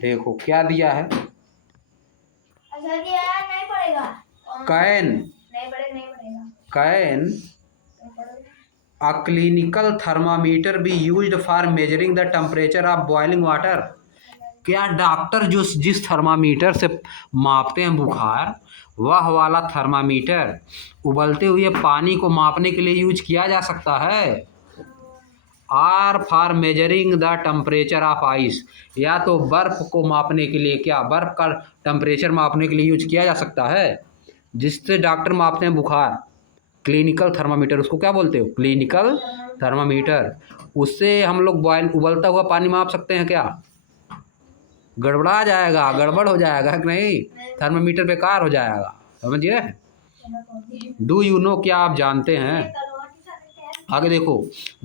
देखो क्या दिया है, अच्छा दिया है, नहीं पड़ेगा। कैन, नहीं पड़ेगा। कैन नहीं पड़ेगा। A clinical thermometer be used for measuring the temperature of boiling water. क्या डॉक्टर जो जिस थर्मामीटर से मापते हैं बुखार, वह वाला थर्मामीटर उबलते हुए पानी को मापने के लिए यूज किया जा सकता है। Or for measuring the temperature of ice, या तो बर्फ को मापने के लिए, क्या बर्फ का टेम्परेचर मापने के लिए यूज किया जा सकता है, जिससे डॉक्टर मापते हैं बुखार। क्लिनिकल थर्मामीटर, उसको क्या बोलते हो, क्लिनिकल थर्मामीटर। उससे हम लोग बॉयल उबलता हुआ पानी माप सकते हैं क्या? गड़बड़ा जाएगा, गड़बड़ हो जाएगा कि नहीं, थर्मामीटर बेकार हो जाएगा, समझिए। डू यू नो, क्या आप जानते हैं? आगे देखो,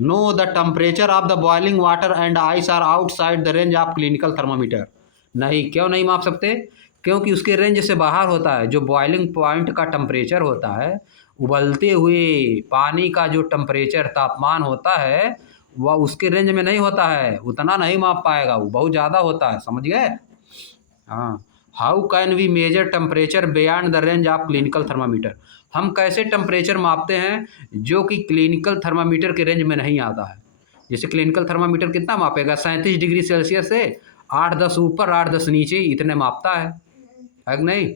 know the temperature of the boiling water and ice are outside the range of clinical thermometer. नहीं, क्यों नहीं माप सकते? क्योंकि उसके रेंज से बाहर होता है। जो बॉइलिंग पॉइंट का टेम्परेचर होता है, उबलते हुए पानी का जो टेम्परेचर, तापमान होता है, वह उसके रेंज में नहीं होता है, उतना नहीं माप पाएगा, वो बहुत ज़्यादा होता है, समझ गए। हाँ, how can we measure temperature beyond the range of clinical thermometer. हम कैसे टेम्परेचर मापते हैं जो कि क्लिनिकल थर्मामीटर के रेंज में नहीं आता है। जैसे क्लिनिकल थर्मामीटर कितना मापेगा, 37 डिग्री सेल्सियस से 8-10 ऊपर 8-10 नीचे, इतने मापता है कि नहीं।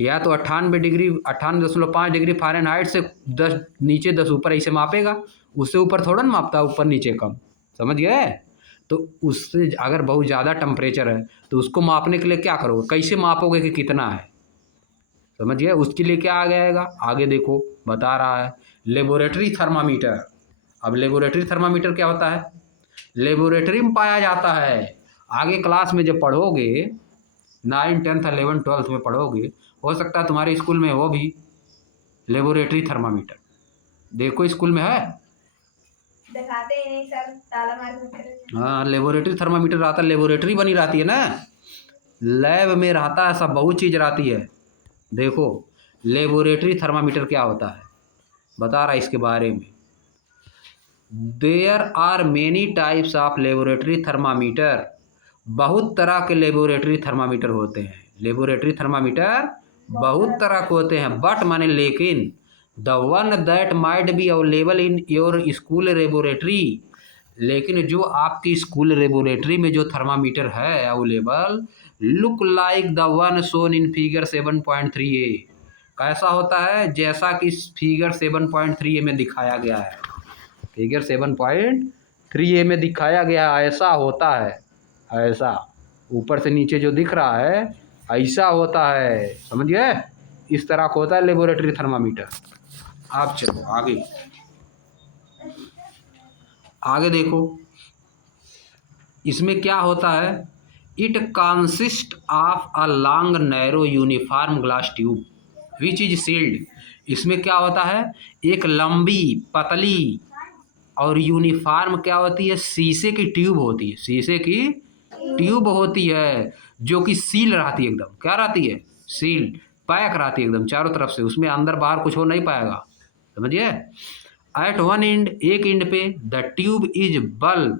या तो 98 डिग्री 98.5 डिग्री फ़ारेनहाइट से 10 नीचे 10 ऊपर ऐसे मापेगा, उससे ऊपर थोड़ा ना मापता, ऊपर नीचे कम, समझ गए। तो उससे अगर बहुत ज़्यादा टेम्परेचर है तो उसको मापने के लिए क्या करोगे, कैसे मापोगे कि कितना है, समझिए। उसके लिए क्या आ जाएगा, आगे देखो बता रहा है, लेबोरेटरी थर्मामीटर। अब लेबोरेटरी थर्मामीटर क्या होता है, लेबोरेटरी में पाया जाता है। आगे क्लास में जब पढ़ोगे, 9, 10, 11, 12 में पढ़ोगे, हो सकता है तुम्हारे स्कूल में हो भी लेबोरेटरी थर्मामीटर। देखो स्कूल में है, दिखाते ही नहीं सर, ताला मार के। हाँ, लेबोरेटरी थर्मामीटर रहता है, लेबोरेटरी बनी रहती है ना, लैब में रहता है, सब बहुत चीज़ रहती है। देखो लेबोरेटरी थर्मामीटर क्या होता है, बता रहा है इसके बारे में। There are many types of laboratory thermometer. बहुत तरह के लेबोरेटरी थर्मामीटर होते हैं। लेबोरेटरी थर्मामीटर बहुत तरह के होते हैं, बट माने लेकिन, the one that might be available in your school laboratory, लेकिन जो आपकी स्कूल लेबोरेटरी में जो थर्मामीटर है available, look like the one shown in figure 7.3a। कैसा होता है, जैसा कि फिगर 7.3a में दिखाया गया है। फिगर 7.3a में दिखाया गया ऐसा होता है, ऐसा ऊपर से नीचे जो दिख रहा है ऐसा होता है, समझ गए। इस तरह का होता है लेबोरेटरी थर्मामीटर। आप चलो आगे, आगे देखो इसमें क्या होता है। It consist of a long narrow uniform glass tube which is sealed. इसमें क्या होता है, एक लंबी पतली और यूनिफॉर्म क्या होती है, शीशे की ट्यूब होती है, शीशे की ट्यूब होती है, जो कि सील रहती है, एकदम क्या रहती है, सील, पैक रहती है एकदम चारों तरफ से, उसमें अंदर बाहर कुछ हो नहीं पाएगा, समझिए। एट वन एंड, एक एंड पे, the tube is bulb,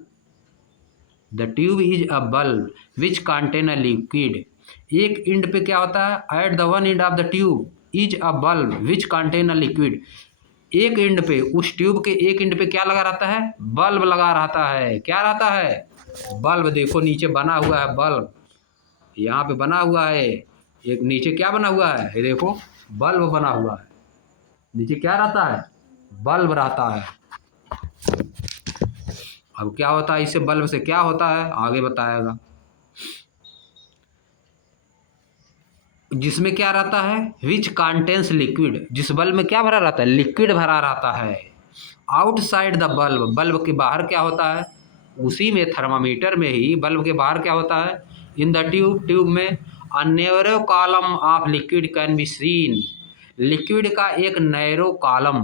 the tube is a bulb which contain a liquid. एक एंड पे क्या होता है, at the one end of the tube is a bulb which contain a liquid. एक and पे, उस ट्यूब के एक एंड पे क्या लगा रहता है, बल्ब लगा रहता है, क्या रहता है, बल्ब। देखो नीचे बना हुआ है बल्ब, यहाँ पे बना हुआ है, एक नीचे क्या बना हुआ है, ये देखो बल्ब बना हुआ है, नीचे क्या रहता है, बल्ब रहता है। अब क्या होता है, इससे बल्ब से क्या होता है आगे बताएगा। जिसमें क्या रहता है, विच कंटेंस लिक्विड, जिस बल्ब में क्या भरा रहता है, लिक्विड भरा रहता है। आउटसाइड द बल्ब, बल्ब के बाहर क्या होता है, उसी में थर्मामीटर में ही बल्ब के बाहर क्या होता है, इन द ट्यूब, ट्यूब में a narrow column of liquid can be seen. Liquid का एक नैरो कॉलम,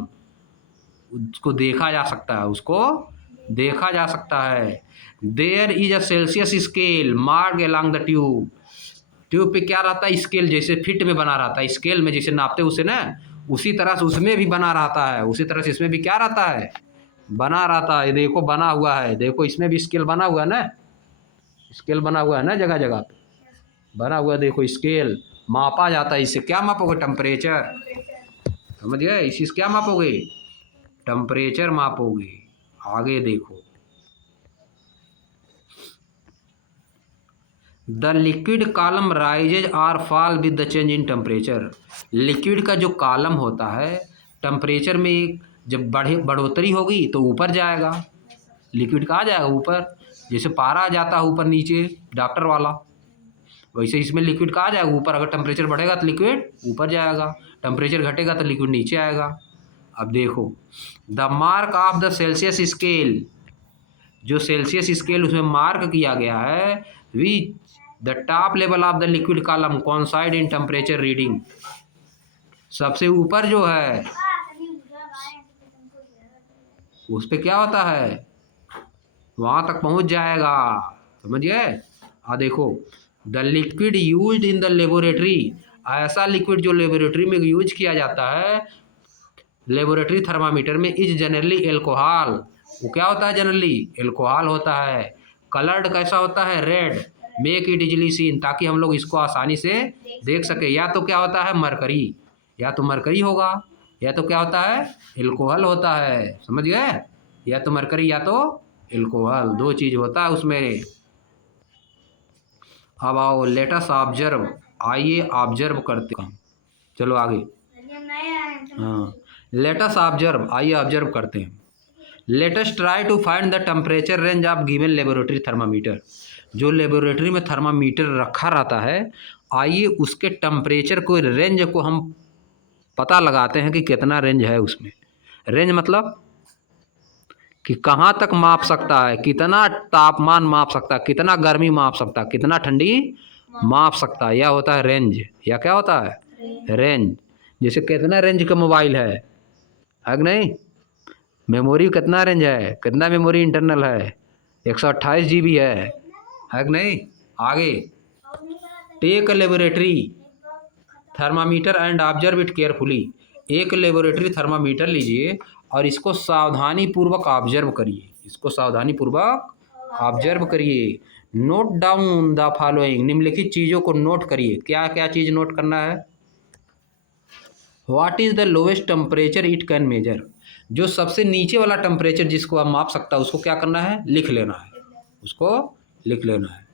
उसको देखा जा सकता है, उसको देखा जा सकता है। There is a Celsius scale mark along the tube. Tube पे क्या रहता है, स्केल, जैसे फिट में बना रहता है, स्केल में जैसे नापते उसे ना, उसी तरह से उसमें भी बना रहता है, उसी तरह से इसमें भी क्या रहता है, बना रहता है। देखो बना हुआ है, देखो इसमें भी स्केल बना हुआ है ना, स्केल बना हुआ है ना जगह जगह पे, बना हुआ देखो स्केल, मापा जाता है इससे। क्या मापोगे? टेम्परेचर। टेम्परेचर। समझ गए? इसी से क्या मापोगे? टेम्परेचर मापोगे। आगे देखो, the liquid column rises or fall with the change in temperature. Liquid का जो कॉलम होता है टेम्परेचर में जब बढ़ोतरी होगी तो ऊपर जाएगा, लिक्विड कहाँ जाएगा? ऊपर। जैसे पारा जाता है ऊपर नीचे डॉक्टर वाला, वैसे इसमें लिक्विड कहाँ जाएगा? ऊपर। अगर टेम्परेचर बढ़ेगा तो लिक्विड ऊपर जाएगा, टेम्परेचर घटेगा तो लिक्विड नीचे आएगा। अब देखो, the mark of the Celsius scale, जो सेल्सियस स्केल उसमें मार्क किया गया है, which the top level of the liquid column coincide in temperature reading. सबसे ऊपर जो है उस पर क्या होता है? वहाँ तक पहुँच जाएगा। समझ गए? देखो, the liquid used in the laboratory, ऐसा लिक्विड जो लेबोरेटरी में यूज किया जाता है लेबोरेटरी थर्मामीटर में, इज जनरली एल्कोहल। वो क्या होता है? जनरली एल्कोहल होता है। कलर्ड कैसा होता है? Red. Make it easily seen, ताकि हम लोग इसको आसानी से देख सके। या तो क्या होता है? मरकरी, या तो मरकरी होगा, या तो क्या होता है? एल्कोहल होता है। समझ गए? या तो मरकरी या तो एल्कोहल, दो चीज होता है उसमें। अब आओ, लेटस ऑब्जर्व, आइए ऑब्जर्व करते हैं। चलो आगे। हाँ, लेटस ऑब्जर्व, आइए ऑब्जर्व करते हैं। Let's try to find the temperature range of given laboratory thermometer. जो लेबोरेटरी में थर्मामीटर रखा रहता है, आइए उसके टेम्परेचर को, रेंज को हम पता लगाते हैं कि कितना रेंज है उसमें। रेंज मतलब कि कहाँ तक माप सकता है, कितना तापमान माप सकता है, कितना गर्मी माप सकता है, कितना ठंडी माप सकता है। यह होता है रेंज। या क्या होता है? रेंज। जैसे कितना रेंज का मोबाइल है कि नहीं? मेमोरी कितना रेंज है? कितना मेमोरी इंटरनल है? 128 GB है कि नहीं? आगे, take laboratory thermometer and observe it carefully. एक लेबोरेटरी थर्मामीटर लीजिए और इसको सावधानी पूर्वक ऑब्जर्व करिए, इसको सावधानी पूर्वक ऑब्जर्व करिए। नोट डाउन द फॉलोइंग, निम्नलिखित चीज़ों को नोट करिए। क्या क्या चीज़ नोट करना है? What is the lowest temperature it can measure. जो सबसे नीचे वाला टेम्परेचर जिसको आप माप सकता है उसको क्या करना है? लिख लेना है, उसको लिख लेना है।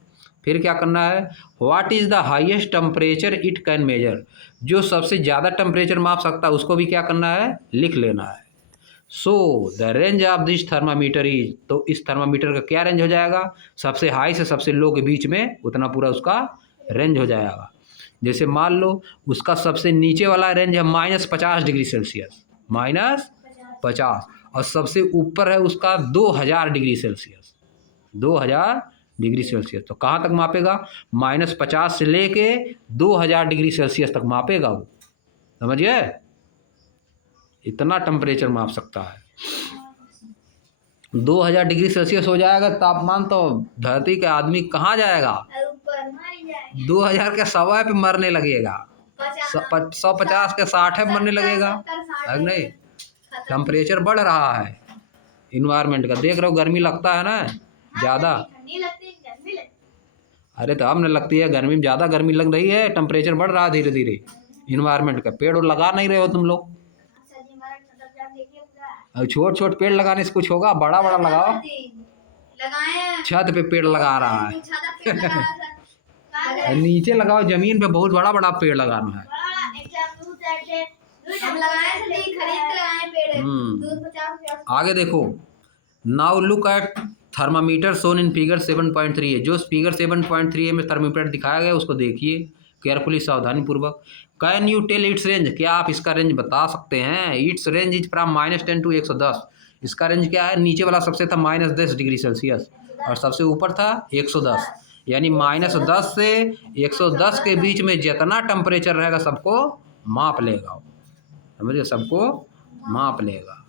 फिर क्या करना है? What is the highest temperature it can measure. जो सबसे ज़्यादा टेम्परेचर माप सकता है उसको भी क्या करना है? लिख लेना है। So the range of this thermometer is, तो इस थर्मामीटर का क्या रेंज हो जाएगा? सबसे हाई से सबसे लो के बीच में उतना पूरा उसका रेंज हो जाएगा। जैसे मान लो उसका सबसे नीचे वाला रेंज है -50 डिग्री सेल्सियस, -50, और सबसे ऊपर है उसका 2000 डिग्री सेल्सियस, 2000 डिग्री सेल्सियस। तो कहाँ तक मापेगा? -50 से लेके 2000 डिग्री सेल्सियस तक मापेगा वो। समझिए? इतना टेम्परेचर माप सकता है। 2000 डिग्री सेल्सियस हो जाएगा तापमान, तो धरती के आदमी कहाँ जाएगा? 2000 के 100 पे मरने लगेगा, 150 के 60 पे मरने लगेगा, है नहीं? टेम्परेचर बढ़ रहा है इन्वायरमेंट का। देख रहे हो गर्मी लगता है ना ज़्यादा। अरे तो अब न लगती है गर्मी में, ज़्यादा गर्मी लग रही है, टेम्परेचर बढ़ रहा है धीरे धीरे इन्वायरमेंट का। पेड़ लगा नहीं रहे हो तुम लोग। छोट छोट पेड़ लगाने से कुछ होगा? बड़ा बड़ा लगाओ। छत पे पेड़ लगा रहा है नीचे लगाओ, जमीन पे बहुत बड़ा बड़ा पेड़ लगाना है। आगे देखो, now look at thermometer shown in figure 7.3 है। जो फिगर 7.3 में थर्मामीटर दिखाया गया उसको देखिए केयरफुली, सावधानी पूर्वक। Can you tell its range, क्या आप इसका रेंज बता सकते हैं? Its range is from -10 to 110। इसका रेंज क्या है? नीचे वाला सबसे था -10 डिग्री सेल्सियस और सबसे ऊपर था 110, यानी -10 से 110 के बीच में जितना टेम्परेचर रहेगा सबको माप लेगा। समझिए? सबको माप लेगा।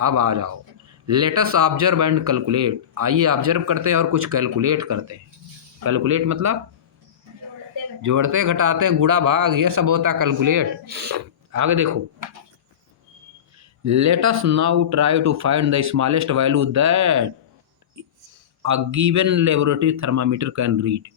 अब आ जाओ, लेटस ऑब्जर्व एंड कैलकुलेट। आइए ऑब्जर्व करते हैं और कुछ कैलकुलेट करते हैं। कैलकुलेट मतलब जोड़ते घटाते गुणा भाग, ये सब होता है कैलकुलेट। आगे देखो, let us now try to find the smallest value that a given laboratory thermometer can read.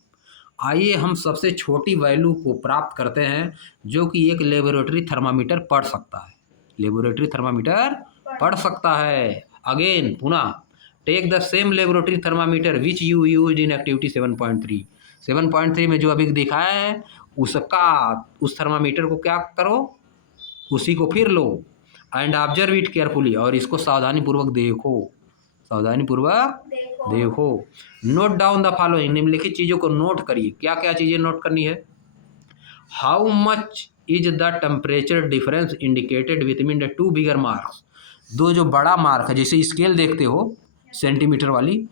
आइए हम सबसे छोटी वैल्यू को प्राप्त करते हैं जो कि एक लेबोरेटरी थर्मामीटर पढ़ सकता है। लेबोरेटरी थर्मामीटर पढ़ सकता है। अगेन पुनः take the same laboratory thermometer which you use in activity 7.3। 7.3 में जो अभी दिखाया है उस थर्मामीटर को क्या करो, उसी को फिर लो एंड ऑब्जर्व इट केयरफुली, और इसको सावधानीपूर्वक देखो, सावधानीपूर्वक देखो। नोट डाउन द फॉलोइंग, निम्नलिखित चीज़ों को नोट करिए। क्या क्या चीज़ें नोट करनी है? How much is the temperature difference indicated between the two bigger marks. दो जो बड़ा मार्क है, जैसे स्केल देखते हो सेंटीमीटर वाली,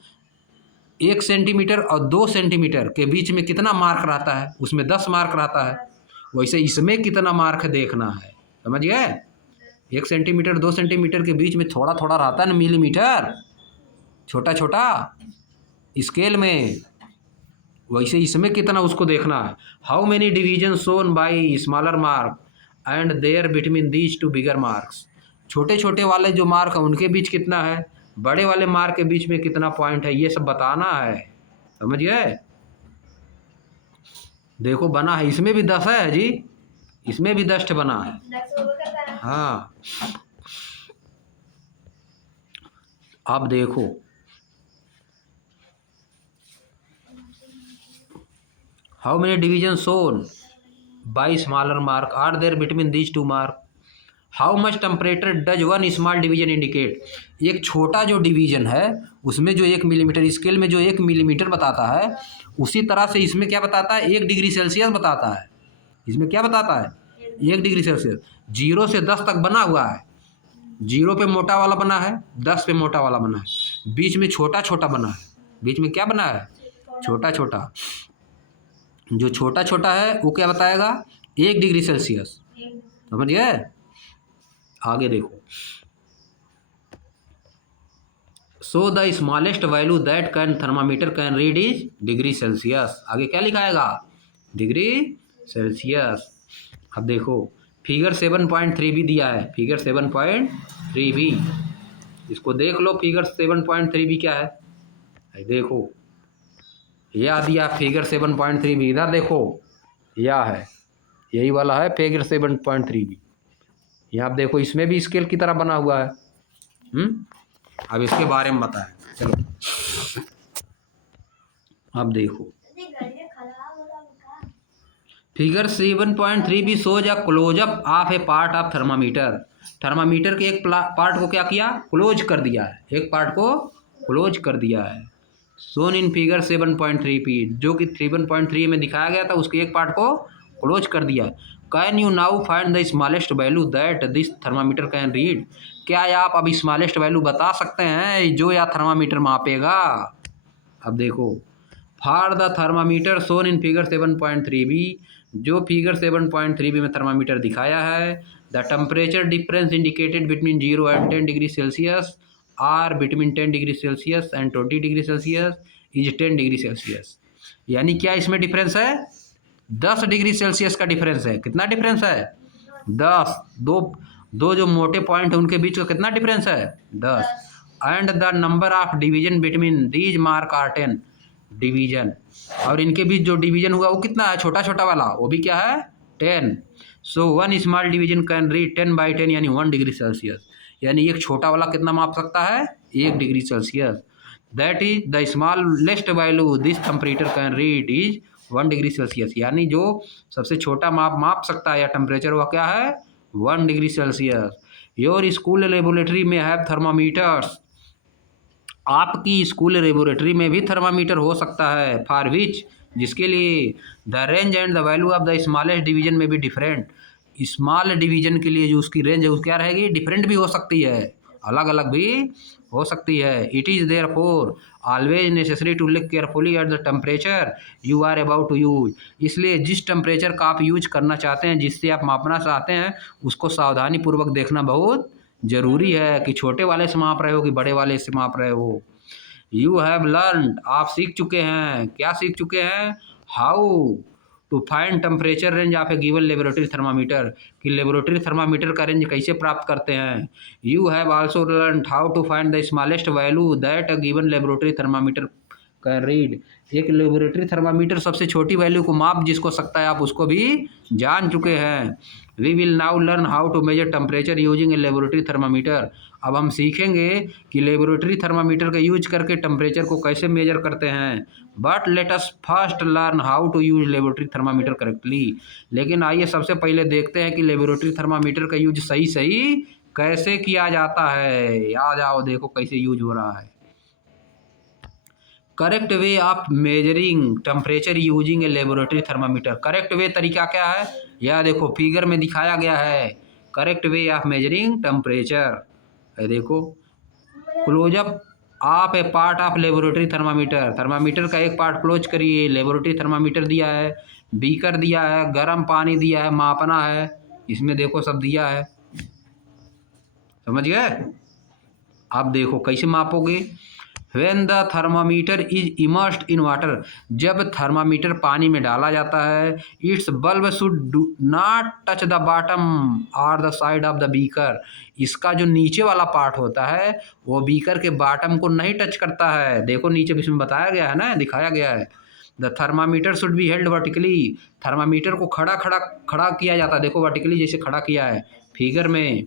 1 सेंटीमीटर और 2 सेंटीमीटर के बीच में कितना मार्क रहता है, उसमें 10 मार्क रहता है। वैसे इसमें कितना मार्क देखना है, समझ गए? 1 सेंटीमीटर 2 सेंटीमीटर के बीच में थोड़ा थोड़ा रहता है ना मिलीमीटर, छोटा छोटा स्केल में, वैसे इसमें कितना उसको देखना है। How many division shown by smaller mark and there between these two bigger marks. छोटे छोटे वाले जो मार्क हैं उनके बीच कितना है, बड़े वाले मार्क के बीच में कितना पॉइंट है, ये सब बताना है, समझ गए? देखो बना है, इसमें भी 10 है जी, इसमें भी 10 बना है। 10 ओवर करता है। हाँ, अब देखो how many division shown by smaller mark are there between these two mark. How much temperature does one small division indicate. एक छोटा जो डिवीजन है उसमें जो 1 मिलीमीटर, स्केल में जो 1 मिलीमीटर बताता है, उसी तरह से इसमें क्या बताता है, 1 डिग्री सेल्सियस बताता है। इसमें क्या बताता है, 1 डिग्री सेल्सियस। 0 से 10 तक बना हुआ है, 0 पे मोटा वाला बना है, 10 पे मोटा वाला बना है, बीच में छोटा छोटा बना है। बीच में क्या बना है, छोटा छोटा। जो छोटा छोटा है वो क्या बताएगा, 1 डिग्री सेल्सियस, समझ गए? आगे देखो, so the smallest value that can thermometer can read is degree Celsius. आगे क्या लिखाएगा, डिग्री सेल्सियस। अब देखो फिगर 7.3 भी दिया है, फिगर 7.3 भी, इसको देख लो। फिगर 7.3 भी क्या है, देखो यह दिया फिगर 7.3 भी, इधर देखो यह है, यही वाला है फिगर 7.3 भी। यहाँ आप देखो इसमें भी स्केल की तरह बना हुआ है। अब इसके बारे में बताएं, चलो अब देखो फिगर 7.3 भी shows a close up of a part of thermometer. Thermometer के एक पार्ट को क्या किया, क्लोज कर दिया है, एक पार्ट को क्लोज कर दिया है। सोन इन फिगर 7.3 पी, जो कि 7.3 में दिखाया गया था, उसके एक पार्ट को क्लोज कर दिया है। Can you now find the smallest value that this thermometer can read. क्या आप अब स्मॉलेस्ट वैल्यू बता सकते हैं जो यह थर्मामीटर मापेगा। अब देखो for the thermometer shown in figure 7.3 B, जो फिगर 7.3 बी में थर्मामीटर दिखाया है, the temperature difference indicated between 0 and 10 degree Celsius are between 10 degree Celsius and 20 degree Celsius is 10 degree Celsius. यानी क्या इसमें डिफरेंस है, 10 डिग्री सेल्सियस का difference है। कितना डिफरेंस है, 10। दो जो मोटे पॉइंट है उनके बीच का कितना डिफरेंस है, 10। And the number of division between these mark are 10 division, और इनके बीच जो डिवीजन हुआ वो कितना है, छोटा छोटा वाला, वो भी क्या है, 10। So one small division can read 10/10 यानी 1 डिग्री सेल्सियस। यानी एक छोटा वाला कितना माप सकता है, 1 degree Celsius. That is the smallest value this temperature can read is 1 degree Celsius. यानी जो सबसे छोटा माप सकता है या टेम्परेचर वह क्या है, 1 degree Celsius. Your school laboratory में हैव थर्मामीटर्स। आपकी स्कूल लेबोरेटरी में भी थर्मामीटर हो सकता है, फॉर विच, जिसके लिए the range and the value of the smallest division में भी डिफरेंट। स्मॉल डिवीजन के लिए जो उसकी रेंज है वो क्या रहेगी, डिफरेंट भी हो सकती है, अलग अलग भी हो सकती है। It is therefore always necessary to look carefully at the temperature you are about to use. इसलिए जिस टेम्परेचर का आप यूज करना चाहते हैं, जिससे आप मापना चाहते हैं, उसको सावधानी पूर्वक देखना बहुत जरूरी है कि छोटे वाले से माप रहे हो कि बड़े वाले से माप रहे हो। यू हैव लर्न, आप सीख चुके हैं, क्या सीख चुके हैं, how to find temperature range of a given laboratory thermometer, कि लेबोरेटरी थर्मामीटर का रेंज कैसे प्राप्त करते हैं। You have also learn how to find the smallest value that a given laboratory thermometer can read. एक लेबोरेटरी थर्मामीटर सबसे छोटी value को माप जिसको सकता है, आप उसको भी जान चुके हैं। We will now learn how to measure temperature using a laboratory thermometer. अब हम सीखेंगे कि लेबोरेटरी थर्मामीटर का यूज करके टेम्परेचर को कैसे मेजर करते हैं। But let us first learn how to use laboratory thermometer correctly. लेकिन आइए सबसे पहले देखते हैं कि लेबोरेटरी थर्मामीटर का यूज सही सही कैसे किया जाता है। आ जाओ देखो कैसे यूज हो रहा है। Correct way of measuring temperature using a laboratory thermometer. Correct way तरीका क्या है, यह देखो फिगर में दिखाया गया है। Correct way of measuring temperature, देखो close up of a part of laboratory thermometer. Thermometer का एक पार्ट क्लोज करिए। लेबोरेटरी थर्मामीटर दिया है, बीकर दिया है, गर्म पानी दिया है, मापना है, इसमें देखो सब दिया है, समझ गए। अब देखो कैसे मापोगे। When the thermometer is immersed in water, जब थर्मामीटर पानी में डाला जाता है, its bulb should do not touch the bottom or the side of the beaker। इसका जो नीचे वाला पार्ट होता है वो बीकर के बॉटम को नहीं टच करता है। देखो नीचे इसमें बताया गया है ना, दिखाया गया है। The thermometer should be held vertically. Thermometer को खड़ा किया जाता है, देखो वर्टिकली जैसे खड़ा किया है फिगर में।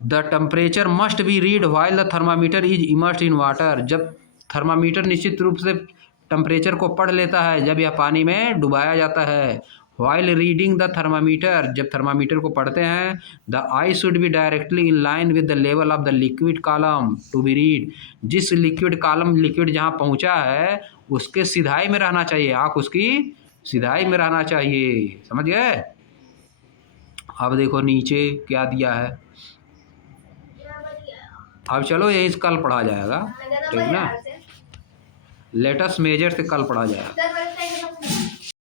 The temperature must be read while the thermometer is immersed in water. जब थर्मामीटर निश्चित रूप से टेम्परेचर को पढ़ लेता है जब यह पानी में डुबाया जाता है। वाइल रीडिंग द थर्मामीटर, जब थर्मामीटर को पढ़ते हैं, the eye should be directly in line with the level of the liquid column to be read. जिस लिक्विड जहाँ पहुँचा है उसके सिधाई में रहना चाहिए, आँख उसकी सिधाई में रहना चाहिए, समझ गए। अब देखो नीचे क्या दिया है। अब चलो यही कल पढ़ा जाएगा, ठीक ना। लेटेस्ट मेजर से कल पढ़ा जाएगा।